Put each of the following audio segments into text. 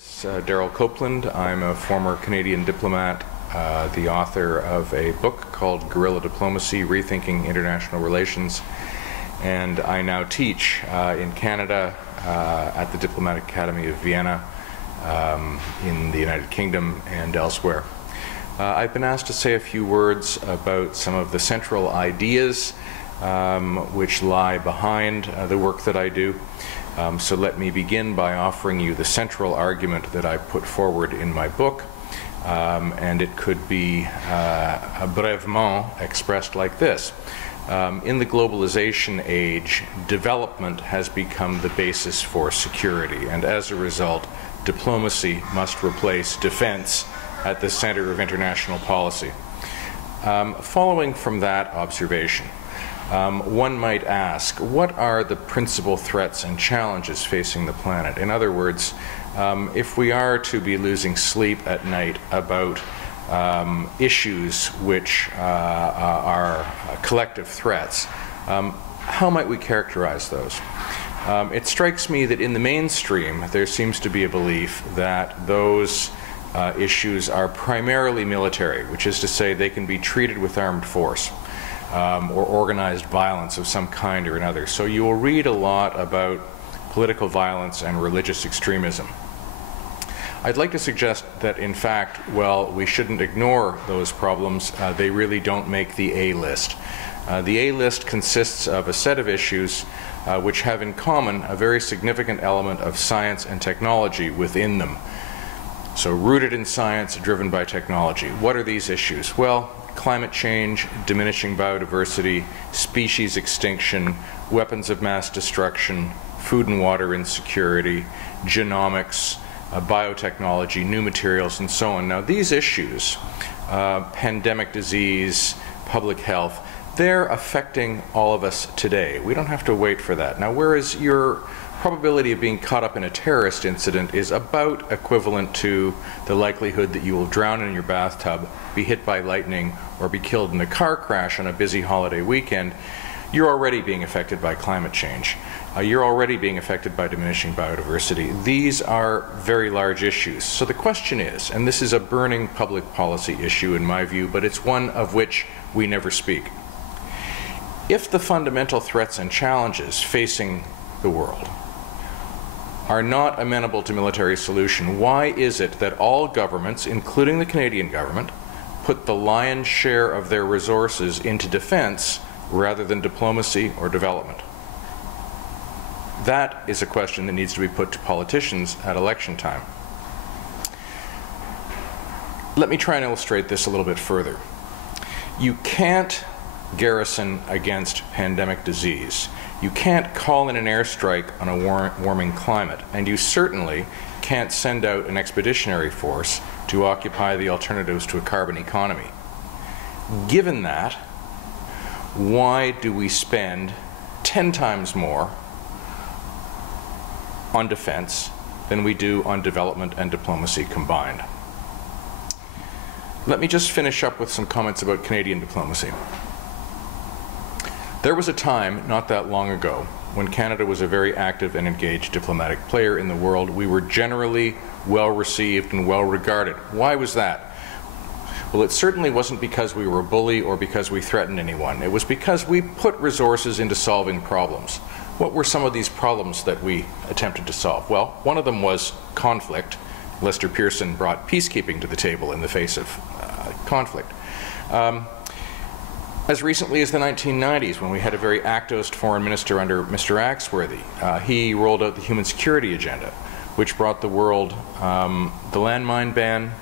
Daryl Copeland. I'm a former Canadian diplomat, the author of a book called Guerilla Diplomacy, Rethinking International Relations, and I now teach in Canada at the Diplomatic Academy of Vienna, in the United Kingdom and elsewhere. I've been asked to say a few words about some of the central ideas which lie behind the work that I do. So let me begin by offering you the central argument that I put forward in my book, and it could be brièvement expressed like this. In the globalization age, development has become the basis for security, and as a result, diplomacy must replace defense at the center of international policy. Following from that observation, one might ask, what are the principal threats and challenges facing the planet? In other words, if we are to be losing sleep at night about issues which are collective threats, how might we characterize those? It strikes me that in the mainstream there seems to be a belief that those issues are primarily military, which is to say they can be treated with armed force. Or organized violence of some kind or another. So you will read a lot about political violence and religious extremism. I'd like to suggest that in fact, well, we shouldn't ignore those problems. They really don't make the A list. The A list consists of a set of issues which have in common a very significant element of science and technology within them. So rooted in science, driven by technology. What are these issues? Well, climate change, diminishing biodiversity, species extinction, weapons of mass destruction, food and water insecurity, genomics, biotechnology, new materials, and so on. Now these issues, pandemic disease, public health, they're affecting all of us today. We don't have to wait for that. Now whereas your probability of being caught up in a terrorist incident is about equivalent to the likelihood that you will drown in your bathtub, be hit by lightning, or be killed in a car crash on a busy holiday weekend, you're already being affected by climate change. You're already being affected by diminishing biodiversity. These are very large issues. So the question is, and this is a burning public policy issue in my view, but it's one of which we never speak. If the fundamental threats and challenges facing the world are not amenable to military solution, why is it that all governments, including the Canadian government, put the lion's share of their resources into defense rather than diplomacy or development? That is a question that needs to be put to politicians at election time. Let me try and illustrate this a little bit further. You can't garrison against pandemic disease. You can't call in an airstrike on a warming climate, and you certainly can't send out an expeditionary force to occupy the alternatives to a carbon economy. Given that, why do we spend 10 times more on defense than we do on development and diplomacy combined? Let me just finish up with some comments about Canadian diplomacy. There was a time, not that long ago, when Canada was a very active and engaged diplomatic player in the world. We were generally well received and well regarded. Why was that? Well, it certainly wasn't because we were a bully or because we threatened anyone. It was because we put resources into solving problems. What were some of these problems that we attempted to solve? Well, one of them was conflict. Lester Pearson brought peacekeeping to the table in the face of conflict. As recently as the 1990s, when we had a very activist foreign minister under Mr. Axworthy, he rolled out the human security agenda, which brought the world the landmine ban,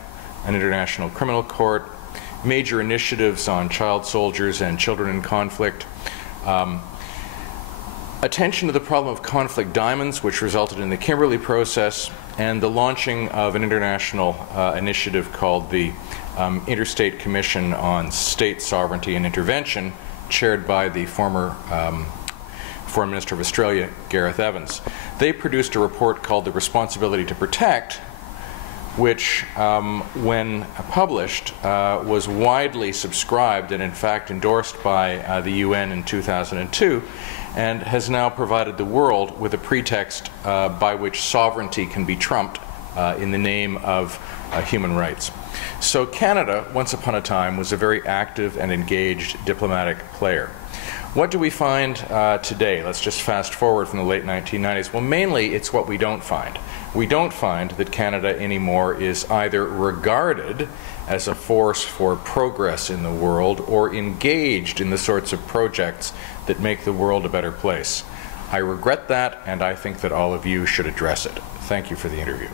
an international criminal court, major initiatives on child soldiers and children in conflict, attention to the problem of conflict diamonds, which resulted in the Kimberley process, and the launching of an international initiative called the Interstate Commission on State Sovereignty and Intervention, chaired by the former Foreign Minister of Australia, Gareth Evans. They produced a report called The Responsibility to Protect, which, when published, was widely subscribed and in fact endorsed by the UN in 2002, and has now provided the world with a pretext by which sovereignty can be trumped in the name of human rights. So Canada, once upon a time, was a very active and engaged diplomatic player. What do we find today? Let's just fast forward from the late 1990s. Well, mainly it's what we don't find. We don't find that Canada anymore is either regarded as a force for progress in the world or engaged in the sorts of projects that make the world a better place. I regret that, and I think that all of you should address it. Thank you for the interview.